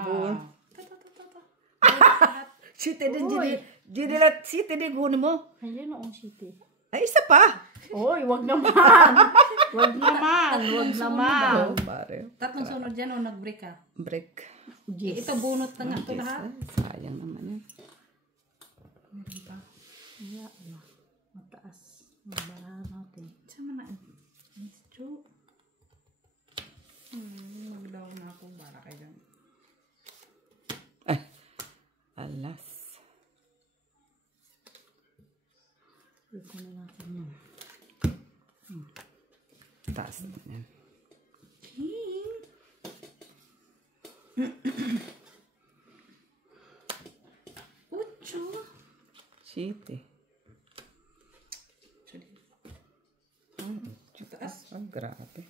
Bun. Siti din, didilat, siti din guni mo. Ayun ang city. Ay, isa pa. Oy, wag naman. Wag naman. Wag naman. Oh, pare. Tatlong sunod dyan o nag-break ka. Break. Yes. Ito bunot na nga ito lahat. Sayang naman yan. Meron pa. Kaya, mataas. Mabara natin. Sama na. Miss Jo. Magdaw na ako para kayo dyan. Alas. Ito na natin yan. Taas na yan. Ucho. Chite. Taas. Oh, grabe.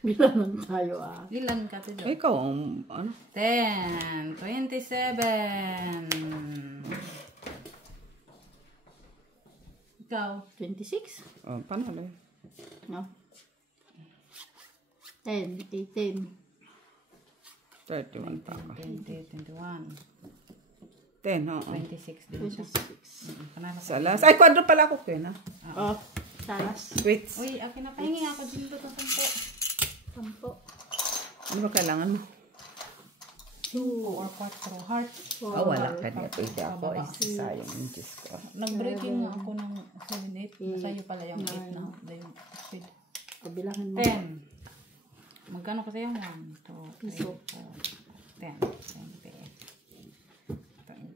Bilangan tayo ah. Ilan ka ito dyan? Ikaw, ano? 10, 27. Ikaw. 26? Oh, panalo yun. No. 10, 18. 31 pa ako. 20, 21, 10, oo. 26 din siya. 26. Panalo ka. Sa last. Ay, kwadro pala ako, Ken, ha? Oh, size. Sweets. Uy, akin na pahingi ako din doon sa sampo. 10. Ano ba kailangan mo? 5 or 4 heart. Oh, wala ka dito. Pwede ako. Ay, sayang yung Diyos ko. Nag-breaking nga ako ng 7, 8. Sa'yo pala yung 8 na. Yung speed. Kabilangin mo. 10. Magkano kasi yung 1, 2, 3, Piso. 4, 10, 20. Ito yung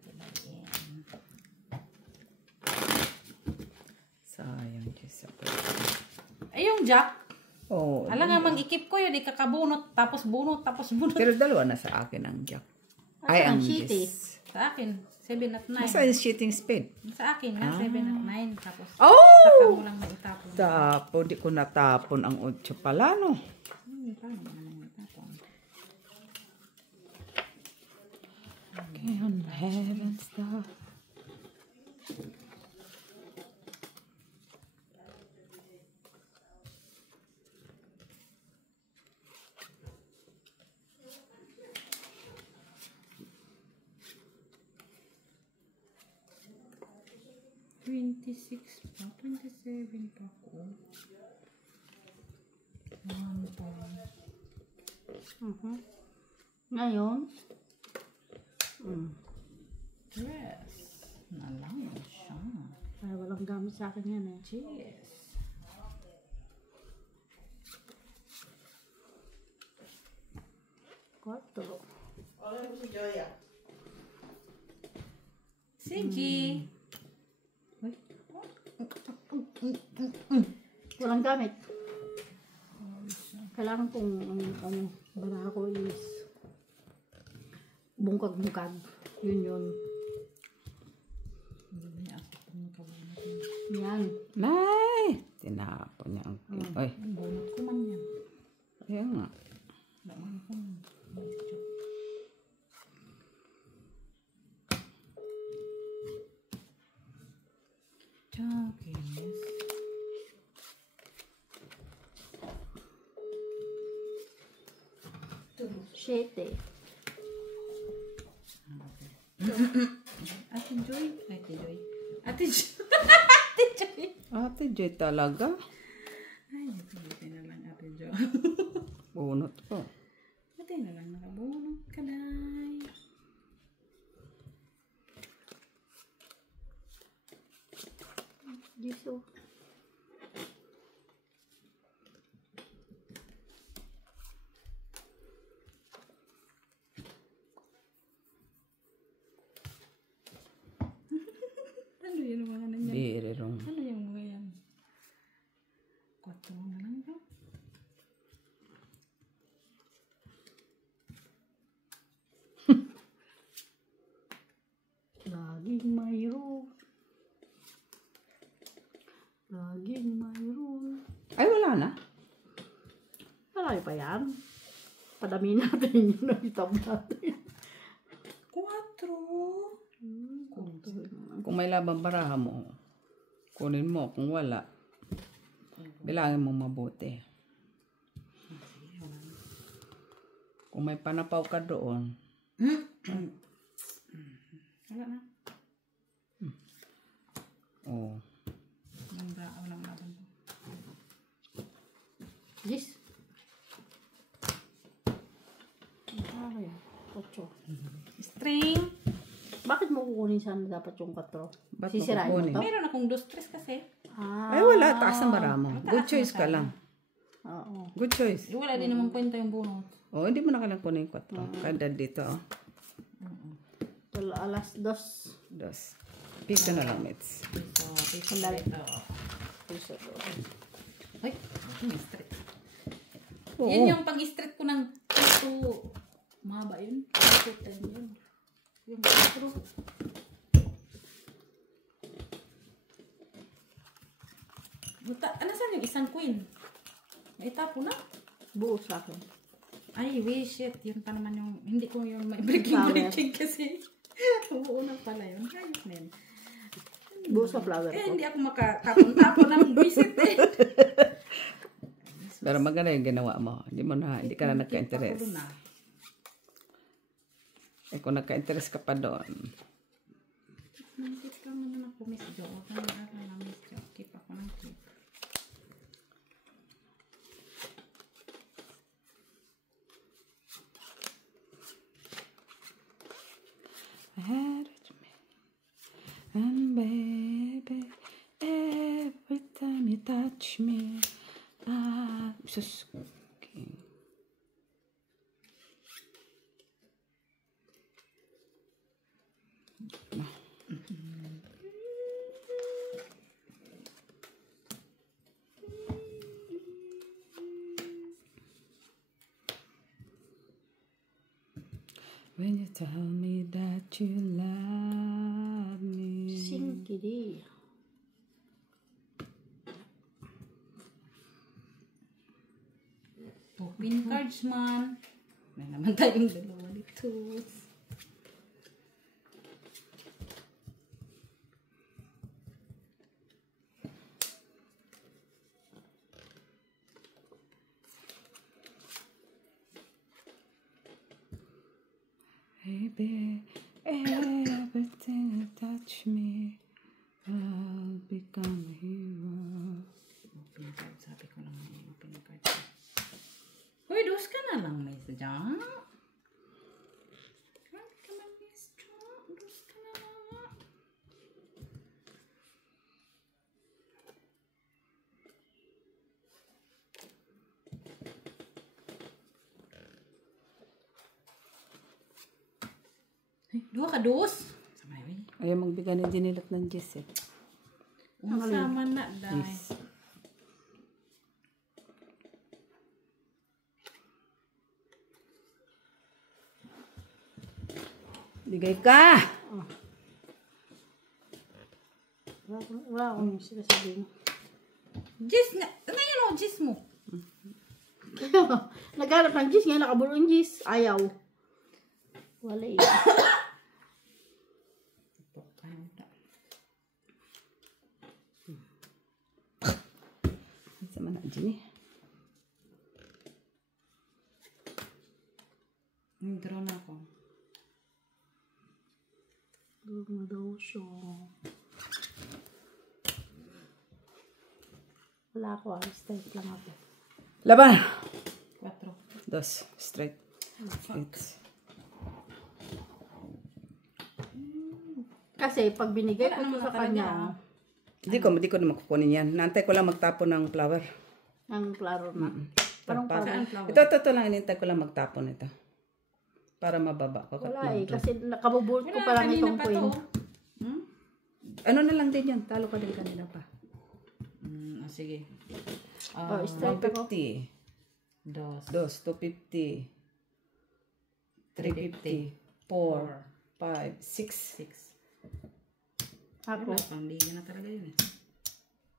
Sayang, Diyos ko. ay, yung jack. Oh, Alam nga, mag-ikip ko yun. Di kakabunot, tapos bunot, tapos bunot. pero dalawa na sa akin ang jack. Ay, ang shitty. Diyos. Sa akin, 7 at 9. Nasa yung shooting speed. Sa akin nga, 7 at 9. Tapos, Oh! saka mo lang maitapon. Tapo, di ko natapon ang 8 pala, no? Paano mo naman maitapon? Okay, on heaven stuff. Pa, 27 pa ko. 1 pa. Ngayon, Yes. Na lang siya. ay walang gamit sa akin yan eh. Yes. Kwarto. Sige. Walang gamit. Kailangan kong bara ko is bungkag-bungkag. Yun. Hindi ako pumukabunot. Yan. Nay! Tinapon niya ang... Ay, Bunot ko man yan. kaya nga. Laman ko man. 7. Ate Joy. Ate Joy. Ate Joy. Ate Joy. Ate Joy talaga. Ay, ito naman Ate Joy. Bunot ko. Ate na lang nakabunot ka day. Diso. Ano yun ang mga nanyan? Birong. Ano yung mga yan? 4 na lang ba? Laging mayroon. Laging mayroon. Ay, wala na. Marami pa yan. Padami natin yung nakitab natin. 4. Kung may labang baraha mo, kunin mo. Kung wala, bilangin mo mabuti. Kung may panapaw ka doon, Wala na. oh, Walang laban ko. Yes. Ano yan? 8. String. Bakit mo kukunin sana dapat yung 4? Ba't Sisirain mo kukunin? to? Meron akong 2-3 kasi. Ah. ay wala. Taas ang bara mo. Good choice ka lang. Oo. Good choice. Wala din naman kwenta yung bunot. Oh, hindi mo na kailangan kunin yung 4. Kada dito, oh. Alas 2. Dos. Piso na lang, mates. Piso na ito. Piso to. Ay, yung street. Oo. Yan yung pag-street ko ng piso. Mahaba yun. Piso 10 yun. Yung piso. Nasaan yung isang queen? Naitapo na? Buo sa akin. Ay, wish it. Yun pa naman yung, hindi ko yung may breaking kasi. Oo na pala yun. Ayos na yun. Buo sa flower Eh, ko. hindi ako makatapon-tapon ng visit eh. Pero maganda yung ginawa mo. Hindi ka na nagka-interest. Ako na. Eh, kung nagka-interest ka pa doon. Keep ka muna ako, Miss Jo. Huwag ka na Miss Jo. Keep ako ng keep. I had a dream. And baby, every time you touch me, I'm just looking. When you tell me that you love me. Singkidi. Open cards man. May naman tayong dalawa dito. Baby, everything you touch me, I'll become a hero. Open cards. Sabi ko lang may open cards. Uy, dos ka na lang, Miss Jo. Grabe ka man, Miss Jo. Dos ka na lang. Ay, dua ka dos. Sama yun. Ayaw magbigay ng dinilat ng Jess eh. Sama na, dahil. Yes. Bigay ka! Wala akong sinasabihin. Jis nga. Ano yun o, Jis mo? Naghanap ng Gis, ngayon nakabulo yung Gis. Ayaw. Wala eh. Sama na, Jenny. Gawin daw siya. Wala ako, straight lang ako. Laban! 4. 2, straight. 8. Kasi pag binigay ko Wala to sa naman kanya, Hindi ko na makukunin yan. Naantay ko lang magtapon ng flower. ang klaro na. Parang Saan flower? Ito lang. Inintay ko lang magtapon ito. Para mababa ko. wala eh. Kasi nakabubult ko pa lang itong pa queen. to. Ano na lang din yan. Talo ka din kanina pa. Sige. Oh, straight ako. 150. 2. 2, 250. 350. 4, 5, 6. 6. Ako. Pambigan na talaga yun eh.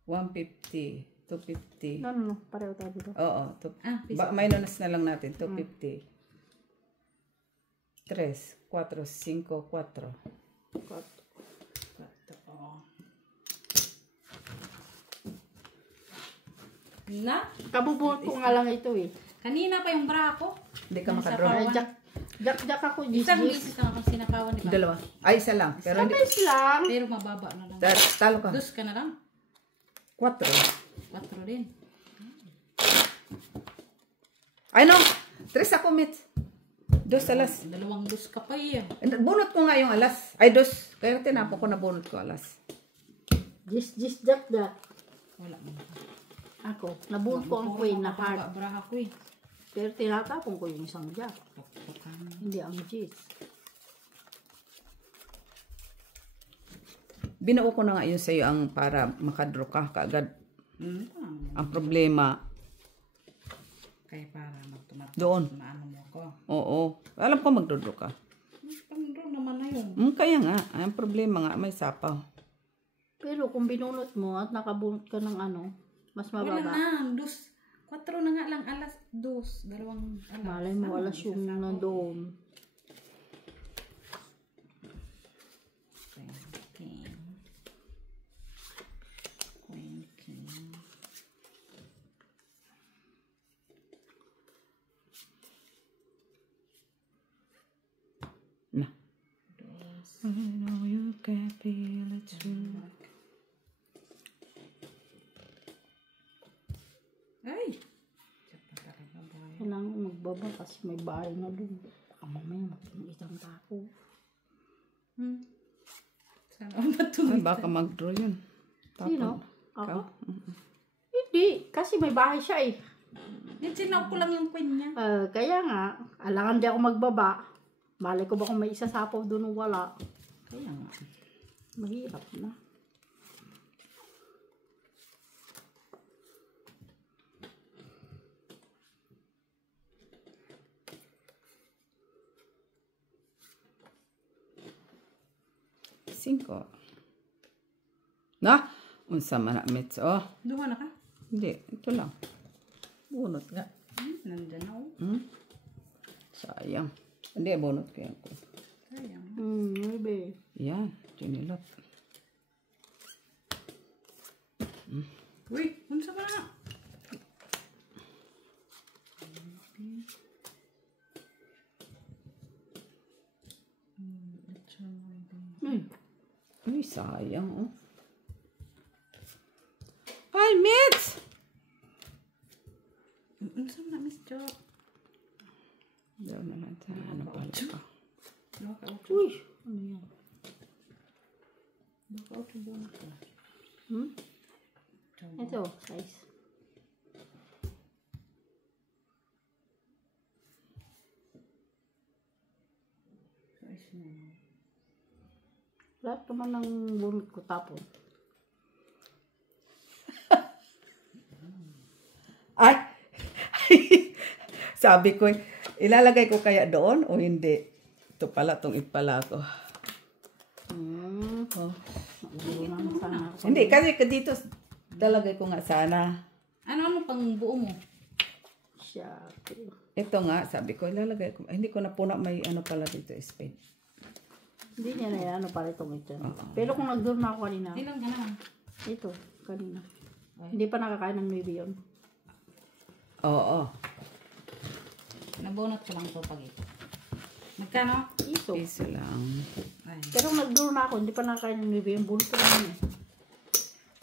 150. 250. No. Pareho tayo dito. Oo. Minus na lang natin. 250. 3, 4, 5, 4. Na? Kabubult ko nga lang ito eh. Kanina pa yung bra ko. Hindi ka Nasa makadraw. power. Jack ako, Isang Gis. beses lang akong sinapawan, di ba? Dalawa. Ay, isa lang. Pero hindi. Sabes lang. Pero mababa na lang. Talo ka. 2 ka na lang. 4. 4 din. Ay, no. 3 ako, Mitch. 2 alas. 2 ka pa eh. Bunot ko nga yung alas. Ay, 2. Kaya tinapon ko na bunot ko alas. Gis, Jack. Wala mo. Ako, nabult ko ang queen na hard. Bra ko eh. Pero tinatapon ko yung isang Jack. Hindi ang Gis. Binuo ko na nga yun sa'yo ang para makadraw ka kaagad. Ang problema, Kaya para magtumat. doon. Maano mo ko. Oo. Alam ko magdodraw ka. Pang-draw naman na yun. Kaya nga. Ang problema nga, may sapaw. Pero kung binunot mo at nakabunot ka ng ano, mas Wala mababa. na. 4 na nga lang. Alas 2. 2 alas. Malay mo, alas yung nandoon. Na. I know you can feel it too. Ay! Kailangan magbaba kasi may bahay na doon. Baka mamaya magpinitang tako. Sana ako matulog. Ay, baka mag-draw yun. Sino? Ako? Ikaw? Hindi. Kasi may bahay siya eh. Sinaw ko lang yung queen niya. Kaya nga, alangan di ako magbaba. Malay ko ba kung may isasapaw doon o wala. Kaya nga. Mahirap na. Cinco. Na? Unsa man na, Mitch. Oh. Duha na ka? Hindi. Ito lang. Bunot nga. Nandyan na oh. Sayang. Hindi, bunot ko yan. Sayang. Maybe. Yan. Chinilot. Uy, unsa ba na? Uy, sayang. Oh. Ay, Mitch! Unsa na, Miss Jo? Daw na natin. Ano pala ka? Duha ka ocho. Uy! Ano yan? Duha ka ocho buwan ka. Ito, size. Size na. Lahat naman ng bunot ko tapon. Ay! Sabi ko, ilalagay ko kaya doon o hindi? Ito pala, itong ipala ko. Oh. Sana ako. Hindi, kasi dito, dalagay ko nga sana. Ano pang buo mo? Siya. Ito nga, sabi ko, ilalagay ko. Ay, hindi ko na po na may ano pala dito, spade. Hindi niya na yan, ano pala itong ito. Pero kung nag-door na ako kanina, Ilan ka naman? ito, kanina. Hindi pa nakakain ng maybe yun. Oo. Nabunot ko lang to pag ito. Magkano? Iso. Piso lang. Ay. Pero nag-draw na ako, hindi pa nakain yung baby. Yung bulto lang yun.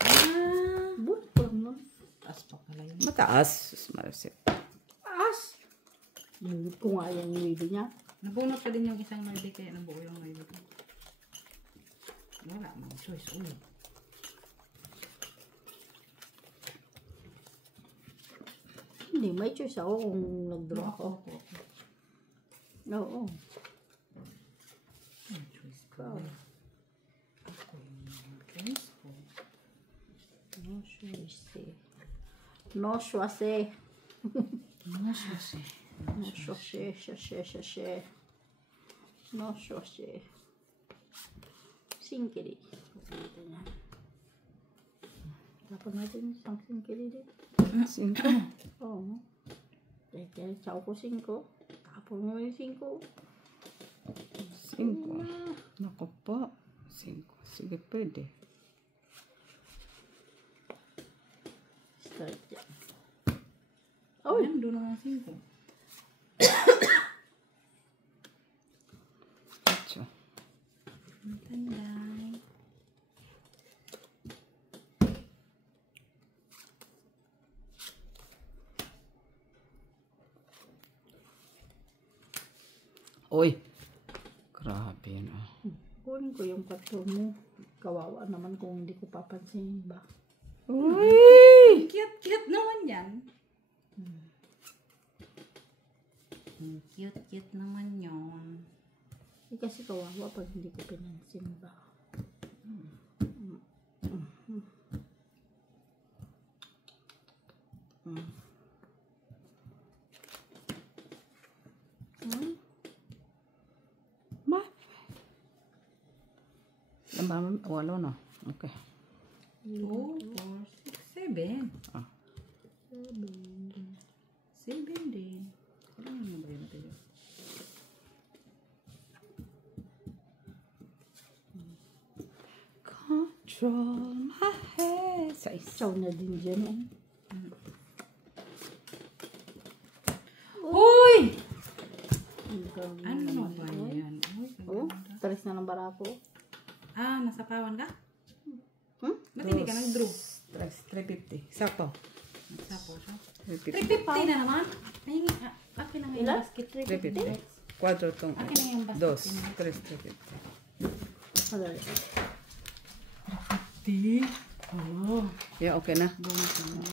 Ah. Bulto lang nun. Taas pa pala yun. Mataas. Sus, Maricel. As! Yung ko nga yung baby niya. Nabunot ka din yung isang Noybe kaya nabuo yung Noybe ko. Wala mang choice. Uy. Hindi, may choice ako kung nag-draw ako. Oo. May choice ka. Ako yung choice ko. No choice eh. No choice eh. No choice. No choice. No choice. Singkiri. Tapos natin isang singkiri dito. 5. Oo. Kaya chow ko 5. Tapos mo yung 5. 5. Naku po. 5. Sige, pwede. Start yan. Uy. Doon naman 5. 8. Matandang. Uy. Grabe yun. Kunin ko yung pato mo. Kawawa naman kung hindi ko papansin ba. Uy! Cute naman yan. Cute naman yun. Eh, kasi kawawa pag hindi ko pinansin ba. Ma. Lambaman. Walo no. Okay. 2, 4, 6, 7. Ah. 7 din. Kailan naman ba yun tayo? Control my head. 6. Chow na din dyan eh. Uy! Hanggang Ano ba yan? Uy, Oh, taris na ng barako. ah, nasa kawan ka? Hmm? Ba't hindi ka nag-draw? 350. Sakto. Nagsapo siya. 350. 350 na naman. Ay, akin na nga yung Ilan? basket. 350. 4 tong. Akin na yung basket. 2. 350. Madali. Oh. Yeah, okay na.